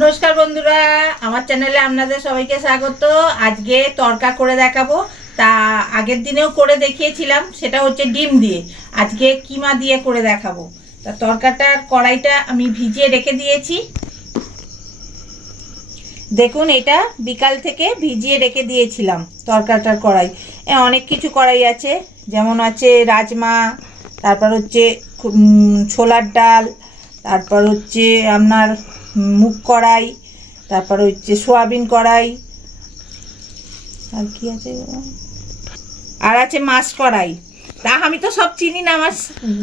নমস্কার বন্ধুরা, আমার চ্যানেলে আপনাদের সবাইকে স্বাগত। আজকে তরকা করে দেখাবো। তা আগের দিনেও করে দেখিয়েছিলাম, সেটা হচ্ছে ডিম দিয়ে। আজকে কিমা দিয়ে করে দেখাবো। তা তরকাটার কড়াইটা আমি ভিজিয়ে রেখে দিয়েছি। দেখুন, এটা বিকাল থেকে ভিজিয়ে রেখে দিয়েছিলাম তরকাটার কড়াই। অনেক কিছু কড়াই আছে। যেমন আছে রাজমা, তারপর হচ্ছে ছোলার ডাল তারপর হচ্ছে আপনার মুগ কড়াই তারপর হচ্ছে সোয়াবিন কড়াই আর কি আছে? আর আছে মাছ কড়াই। তা আমি তো সব চিনি না আমার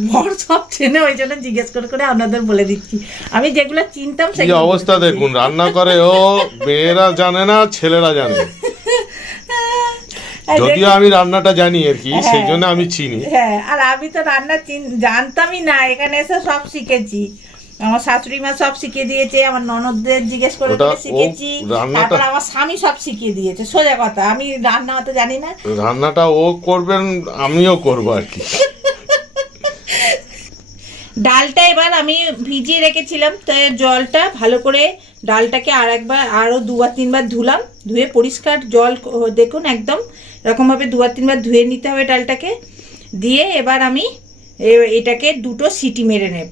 বর সব চেনে ওই জন্য জিজ্ঞেস করে করে আপনাদের বলে দিচ্ছি। আমি যেগুলো চিনতাম সেগুলো অবস্থা দেখুন রান্না করে ও মেয়েরা জানে না ছেলেরা জানে। যদিও আমি রান্নাটা জানি আর কি সেই জন্য আমি চিনি। হ্যাঁ আর আমি তো রান্না জানতামই না এখানে এসে সব শিখেছি। আমার শাশুড়ি মা সব শিখিয়ে দিয়েছে আমার ননদদের জিজ্ঞেস করে শিখেছি তারপর আমার স্বামী সব শিখিয়ে দিয়েছে সোজা কথা আমি রান্না অত জানি না। রান্নাটা ও করবেন আমিও করব আর কি। ডালটা এবার আমি ভিজিয়ে রেখেছিলাম তো জলটা ভালো করে ডালটাকে আর একবার আরও দুবার তিনবার ধুলাম ধুয়ে পরিষ্কার জল দেখুন একদম এরকমভাবে দুবার তিনবার ধুয়ে নিতে হবে ডালটাকে দিয়ে এবার আমি এটাকে দুটো সিটি মেরে নেব।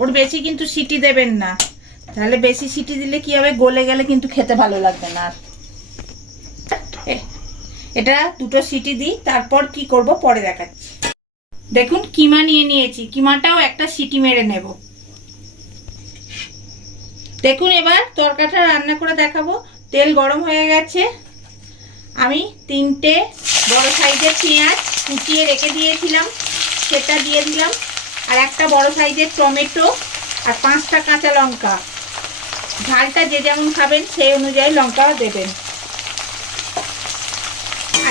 ওর বেশি কিন্তু সিটি দেবেন না। তাহলে বেশি সিটি দিলে কি হবে? গলে গেলে কিন্তু খেতে ভালো লাগবে না এটা দুটো সিটি দিই, তারপর কি করব? পরে দেখাচ্ছি। দেখুন, কিমা নিয়ে নিয়েছি। কিমাটাও একটা সিটি মেরে নেব। দেখুন এবার তরকাটা রান্না করে দেখাবো। তেল গরম হয়ে গেছে। আমি তিনটে বড় সাইজের পেঁয়াজ কুচিয়ে রেখে দিয়েছিলাম। সেটা দিয়ে দিলাম। আর একটা বড় সাইজের টমেটো আর পাঁচটা কাঁচা লঙ্কা। ঝালটা যে যেমন খাবেন, সেই অনুযায়ী লঙ্কাও দেবেন।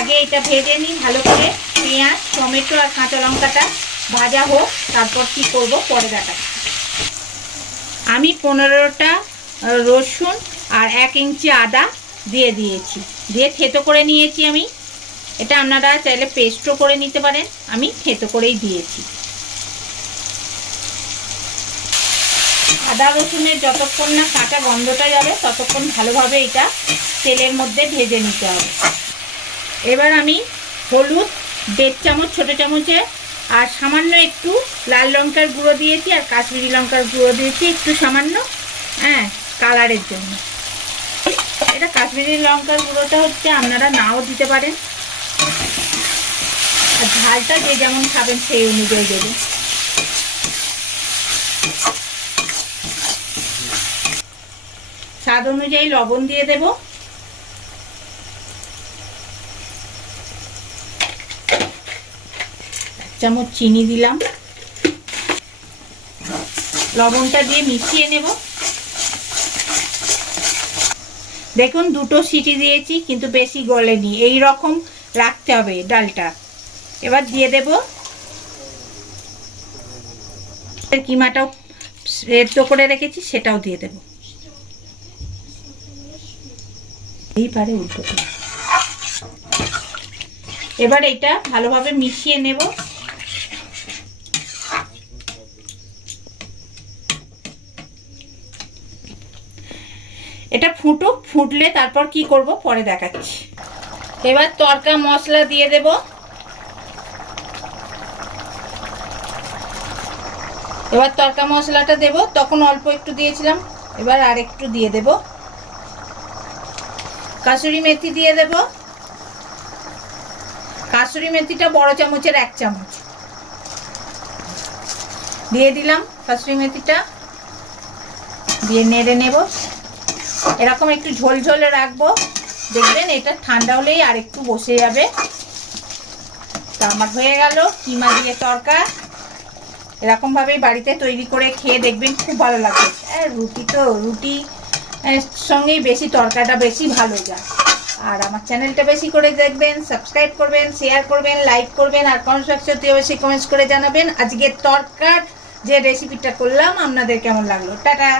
আগে এটা ভেজে নিই, ভালো করে পেঁয়াজ, টমেটো আর কাঁচা লঙ্কাটা ভাজা হোক, তারপর কি করব পরে দেখাচ্ছি। আমি পনেরোটা রসুন আর এক ইঞ্চি আদা দিয়ে দিয়েছি। দিয়ে থেতো করে নিয়েছি আমি। এটা আপনারা চাইলে পেস্টও করে নিতে পারেন। আমি থেতো করেই দিয়েছি। আদা রসুনের যতক্ষণ না কাঁচা গন্ধটা যাবে, ততক্ষণ ভালোভাবে এটা তেলের মধ্যে ভেজে নিতে হবে। এবার আমি হলুদ, দেড় চামচ, ছোটো চামচে, আর সামান্য একটু লাল লঙ্কার গুঁড়ো দিয়েছি, আর কাশ্মীরি লঙ্কার গুঁড়ো দিয়েছি একটু সামান্য হ্যাঁ কালারের জন্য। এটা কাশ্মীরি লঙ্কার গুঁড়োটা হচ্ছে আপনারা নাও দিতে পারেন। আর ঝালটা যে যেমন খাবেন সেই অনুযায়ী দেবেন। স্বাদ অনুযায়ী লবণ দিয়ে দেব। এক চামচ চিনি দিলাম। লবণটা দিয়ে মিশিয়ে নেব। দেখুন, দুটো সিটি দিয়েছি, কিন্তু বেশি গলেনি। এই রকম রাখতে হবে ডালটা। এবার দিয়ে দেব। কিমাটাও সেদ্ধ করে রেখেছি, সেটাও দিয়ে দেবো। এই পারে উল্টো দিই। এবার এটা ভালোভাবে মিশিয়ে নেব। এটা ফুটুক, ফুটলে তারপর কি করব পরে দেখাচ্ছি। এবার তরকা মশলা দিয়ে দেব। এবার তরকা মশলাটা দেব, তখন অল্প একটু দিয়েছিলাম, এবার আর একটু দিয়ে দেবো। কাসুরি মেথি দিয়ে দেব। কাসুরি মেথিটা বড় চামচের এক চামচ। দিয়ে দিলাম কাসুরি মেথিটা। দিয়ে নেড়ে নেব। এরকম একটু ঝোল ঝোলে রাখব। দেখবেন এটা ঠান্ডা হলেই আর একটু বসে যাবে। তা আমার হয়ে গেল কিমা দিয়ে তরকা এরকমভাবেই বাড়িতে তৈরি করে খেয়ে দেখবেন খুব ভালো লাগবে। হ্যাঁ রুটি তো রুটি সঙ্গেই বেশি তরকাটা বেশি ভালো যায় আর আমার চ্যানেলটা বেশি করে দেখবেন সাবস্ক্রাইব করবেন শেয়ার করবেন লাইক করবেন, আর কমেন্ট সেকশনতে অবশ্যই কমেন্টস করে জানাবেন। আজকের তরকার যে রেসিপিটা করলাম, আপনাদের কেমন লাগল? টাটা!